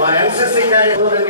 My ancestry carried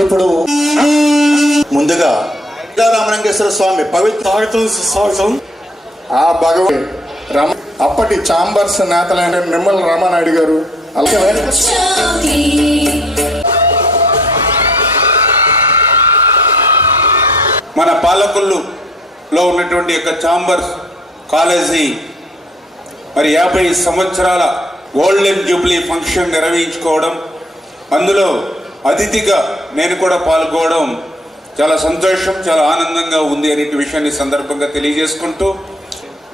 ఇప్పుడు ముందుగా రామలింగేశ్వర స్వామి పవిత్ర ఆ భగవన్ రమ అప్పటి చాంబర్స్ నేతలైన నిమ్మల రమణ అడిగారు మన మన పాలకొల్లులో ఉన్నటువంటి యొక్క చాంబర్స్ కాలేజీ మరి యాభై సంవత్సరాల గోల్డెన్ జూబ్లీ ఫంక్షన్ నిర్వహించుకోవడం అందులో అతిథిగా నేను కూడా పాల్గొనడం చాలా సంతోషం చాలా ఆనందంగా ఉంది అనే విషయాన్ని సందర్భంగా తెలియజేసుకుంటూ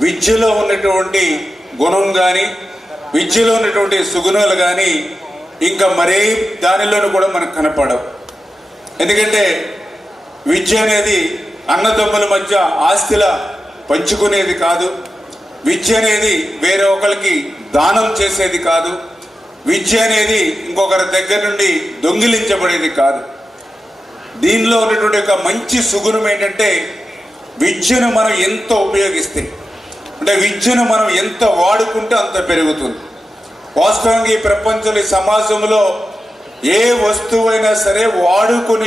విద్యలో ఉన్నటువంటి గుణం కానీ విద్యలో ఉన్నటువంటి సుగుణాలు కానీ ఇంకా మరే దానిలోనూ కూడా మనకు కనపడవు. ఎందుకంటే విద్య అనేది అన్నదమ్ముల మధ్య ఆస్తిల పంచుకునేది కాదు. విద్య అనేది వేరే ఒకరికి దానం చేసేది కాదు. విద్య అనేది ఇంకొకరి దగ్గర నుండి దొంగిలించబడేది కాదు. దీనిలో ఉన్నటువంటి ఒక మంచి సుగుణం ఏంటంటే విద్యను మనం ఎంత ఉపయోగిస్తే అంటే విద్యను మనం ఎంత వాడుకుంటే అంత పెరుగుతుంది. వాస్తవంగా ఈ ప్రపంచంలో ఈ సమాజంలో ఏ వస్తువైనా సరే వాడుకునే